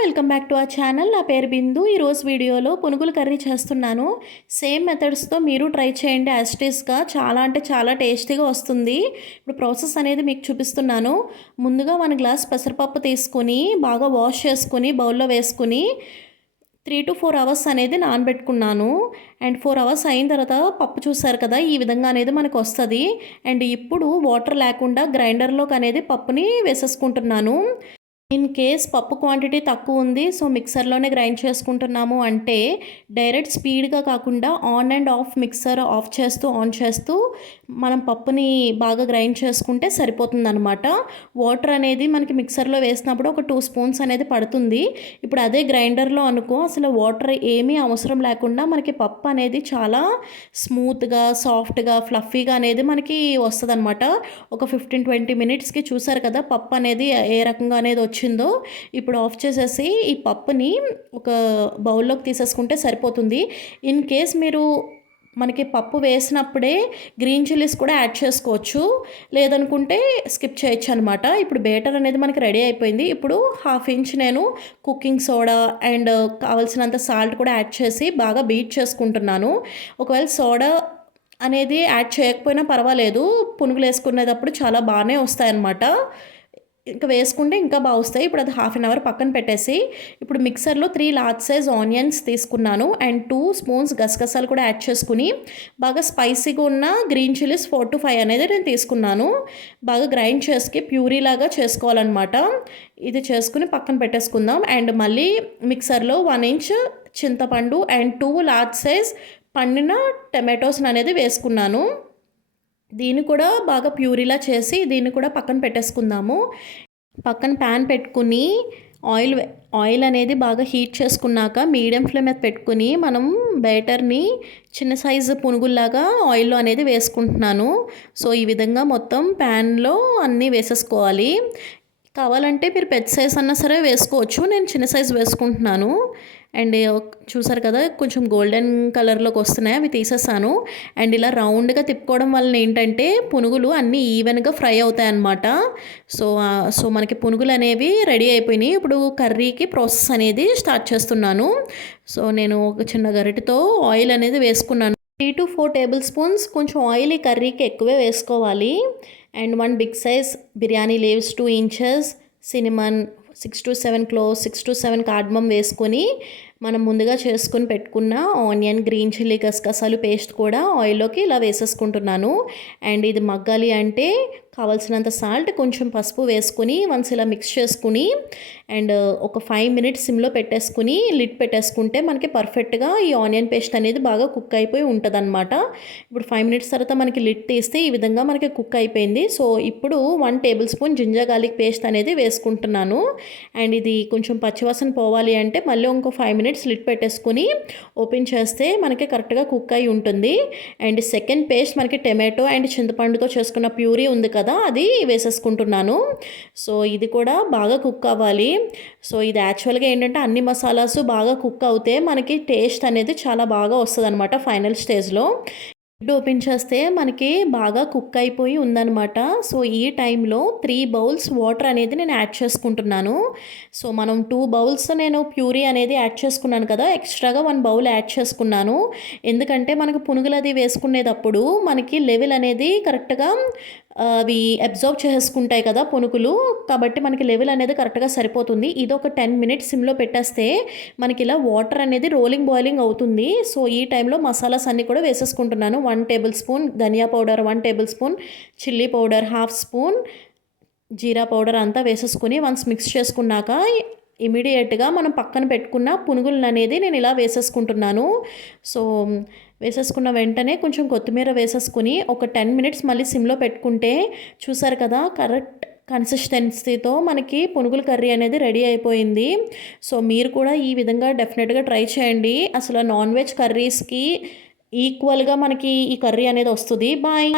Welcome back to our channel. నా పేరు బిందు. ఈరోజు వీడియోలో పునుగుల కర్రీ చేస్తున్నాను. సేమ్ మెథడ్స్తో మీరు ట్రై చేయండి. యాజ్ ఇట్ ఈస్‌గా చాలా అంటే చాలా టేస్టీగా వస్తుంది. ఇప్పుడు ప్రాసెస్ అనేది మీకు చూపిస్తున్నాను. ముందుగా 1 గ్లాస్ పెసరపప్పు తీసుకొని బాగా వాష్ చేసుకొని బౌల్‌లో వేసుకొని 3-4 అవర్స్ అనేది నానబెట్టుకున్నాను. అండ్ 4 అవర్స్ అయిన తర్వాత పప్పు చూసారు కదా, ఈ విధంగా అనేది మనకు వస్తుంది. అండ్ ఇప్పుడు వాటర్ లేకుండా గ్రైండర్లోకి అనేది పప్పుని వేసేసుకుంటున్నాను. ఇన్ కేస్ పప్పు క్వాంటిటీ తక్కువ ఉంది, సో మిక్సర్లోనే గ్రైండ్ చేసుకుంటున్నాము అంటే డైరెక్ట్ స్పీడ్గా కాకుండా on and of mixer of చేస్తూ ఆన్ చేస్తూ మనం పప్పుని బాగా గ్రైండ్ చేసుకుంటే సరిపోతుందన్నమాట. వాటర్ అనేది మనకి మిక్సర్లో వేసినప్పుడు ఒక 2 స్పూన్స్ అనేది పడుతుంది. ఇప్పుడు అదే గ్రైండర్లో అనుకో అసలు వాటర్ ఏమీ అవసరం లేకుండా మనకి పప్పు అనేది చాలా స్మూత్గా సాఫ్ట్గా ఫ్లఫీగా అనేది మనకి వస్తుంది అనమాట. ఒక 15-20 మినిట్స్కి చూసారు కదా పప్పు అనేది ఏ రకంగా అనేది వచ్చిందో. ఇప్పుడు ఆఫ్ చేసేసి ఈ పప్పుని ఒక బౌల్లోకి తీసేసుకుంటే సరిపోతుంది. ఇన్ కేస్ మీరు మనకి పప్పు వేసినప్పుడే గ్రీన్ చిల్లీస్ కూడా యాడ్ చేసుకోవచ్చు, లేదనుకుంటే స్కిప్ చేయొచ్చు అనమాట. ఇప్పుడు బేటర్ అనేది మనకి రెడీ అయిపోయింది. ఇప్పుడు 1/2 ఇంచ్ నేను కుకింగ్ సోడా అండ్ కావాల్సినంత సాల్ట్ కూడా యాడ్ చేసి బాగా బీట్ చేసుకుంటున్నాను. ఒకవేళ సోడా అనేది యాడ్ చేయకపోయినా పర్వాలేదు, పునుగులు వేసుకునేటప్పుడు చాలా బాగానే వస్తాయన్నమాట. ఇంకా వేసుకుంటే ఇంకా బాగా వస్తాయి. ఇప్పుడు అది 1/2 అవర్ పక్కన పెట్టేసి ఇప్పుడు మిక్సర్లో 3 లార్జ్ సైజ్ ఆనియన్స్ తీసుకున్నాను అండ్ 2 స్పూన్స్ గసగసాలు కూడా యాడ్ చేసుకుని బాగా స్పైసీగా ఉన్న గ్రీన్ చిల్లీస్ 4-5 అనేది నేను తీసుకున్నాను. బాగా గ్రైండ్ చేసి ప్యూరీ లాగా చేసుకోవాలన్నమాట. ఇది చేసుకుని పక్కన పెట్టేసుకుందాం. అండ్ మళ్ళీ మిక్సర్లో 1 ఇంచ్ చింతపండు అండ్ 2 లార్జ్ సైజ్ పండిన టమాటోస్ని అనేది వేసుకున్నాను. దీన్ని కూడా బాగా ప్యూరీలా చేసి దీన్ని కూడా పక్కన పెట్టేసుకుందాము. పక్కన ప్యాన్ పెట్టుకుని ఆయిల్ అనేది బాగా హీట్ చేసుకున్నాక మీడియం ఫ్లేమ్ మీద పెట్టుకుని మనం బ్యాటర్ని చిన్న సైజు పునుగుల్లాగా ఆయిల్లో అనేది వేసుకుంటున్నాను. సో ఈ విధంగా మొత్తం ప్యాన్లో అన్నీ వేసేసుకోవాలి. కావాలంటే మీరు పెద్ద సైజ్ అన్నా సరే వేసుకోవచ్చు, నేను చిన్న సైజు వేసుకుంటున్నాను. అండ్ చూసారు కదా కొంచెం గోల్డెన్ కలర్లోకి వస్తున్నాయి, అవి తీసేసాను. అండ్ ఇలా రౌండ్గా తిప్పుకోవడం వలన ఏంటంటే పునుగులు అన్నీ ఈవెన్గా ఫ్రై అవుతాయి అన్నమాట. సో మనకి పునుగులు అనేవి రెడీ అయిపోయినాయి. ఇప్పుడు కర్రీకి ప్రాసెస్ అనేది స్టార్ట్ చేస్తున్నాను. సో నేను ఒక చిన్న గరిటెతో ఆయిల్ అనేది వేసుకున్నాను. 3-4 టేబుల్ స్పూన్స్ కొంచెం ఆయిల్ ఈ కర్రీకి ఎక్కువే వేసుకోవాలి. And 1 big size biryani leaves 2 inches, cinnamon 6-7 cloves, 6-7 cardamom వేసుకొని మనం ముందుగా చేసుకొని పెట్టుకున్న ఆనియన్, గ్రీన్ చిల్లీ, గసగసాలు పేస్ట్ కూడా ఆయిల్లోకి ఇలా వేసేసుకుంటున్నాను. అండ్ ఇది మగ్గాలి అంటే కావాల్సినంత సాల్ట్, కొంచెం పసుపు వేసుకుని వన్స్ ఇలా మిక్స్ చేసుకుని అండ్ ఒక 5 మినిట్స్ సిమ్లో పెట్టేసుకుని లిడ్ పెట్టేసుకుంటే మనకి పర్ఫెక్ట్గా ఈ ఆనియన్ పేస్ట్ అనేది బాగా కుక్ అయిపోయి ఉంటుంది అనమాట. ఇప్పుడు 5 మినిట్స్ తర్వాత మనకి లిడ్ తీస్తే ఈ విధంగా మనకి కుక్ అయిపోయింది. సో ఇప్పుడు 1 tablespoon ginger garlic paste అనేది వేసుకుంటున్నాను. అండ్ ఇది కొంచెం పచ్చివాసన పోవాలి అంటే మళ్ళీ ఇంకో 5 మినిట్స్ లిడ్ పెట్టేసుకుని ఓపెన్ చేస్తే మనకి కరెక్ట్గా కుక్ అయి ఉంటుంది. అండ్ సెకండ్ పేస్ట్ మనకి టమాటో అండ్ చింతపండుతో చేసుకున్న ప్యూరీ ఉంది కదా, అది వేసేసుకుంటున్నాను. సో ఇది కూడా బాగా కుక్ అవ్వాలి. సో ఇది యాక్చువల్గా ఏంటంటే అన్ని మసాలాస్ బాగా కుక్ అవుతే మనకి టేస్ట్ అనేది చాలా బాగా వస్తుంది అనమాట ఫైనల్ స్టేజ్లో. లిడ్ ఓపెన్ చేస్తే మనకి బాగా కుక్ అయిపోయి ఉందన్నమాట. సో ఈ టైంలో 3 బౌల్స్ వాటర్ అనేది నేను యాడ్ చేసుకుంటున్నాను. సో మనం 2 బౌల్స్ నేను ప్యూరీ అనేది యాడ్ చేసుకున్నాను కదా, ఎక్స్ట్రాగా 1 బౌల్ యాడ్ చేసుకున్నాను. ఎందుకంటే మనకు పునుగులు అది వేసుకునేటప్పుడు మనకి లెవెల్ అనేది కరెక్ట్గా అవి అబ్జర్వ్ చేసుకుంటాయి కదా పునుగులు, కాబట్టి మనకి లెవెల్ అనేది కరెక్ట్గా సరిపోతుంది. ఇది ఒక 10 మినిట్స్ సిమ్లో పెట్టేస్తే మనకి ఇలా వాటర్ అనేది బాయిలింగ్ అవుతుంది. సో ఈ టైంలో మసాలాస్ అన్నీ కూడా వేసేసుకుంటున్నాను. 1 టేబుల్ స్పూన్ ధనియా powder, 1 tablespoon chilli powder, 1/2 spoon జీరా పౌడర్ అంతా వేసేసుకుని వన్స్ మిక్స్ చేసుకున్నాక ఇమీడియట్గా మనం పక్కన పెట్టుకున్న పునుగులను అనేది నేను ఇలా వేసేసుకుంటున్నాను. సో వేసేసుకున్న వెంటనే కొంచెం కొత్తిమీర వేసేసుకుని ఒక 10 మినిట్స్ మళ్ళీ సిమ్లో పెట్టుకుంటే చూసారు కదా కరెక్ట్ కన్సిస్టెన్సీతో మనకి పునుగుల కర్రీ అనేది రెడీ అయిపోయింది. సో మీరు కూడా ఈ విధంగా డెఫినెట్గా ట్రై చేయండి. అసలు నాన్ వెజ్ కర్రీస్కి ఈక్వల్గా మనకి ఈ కర్రీ అనేది వస్తుంది. బాయ్.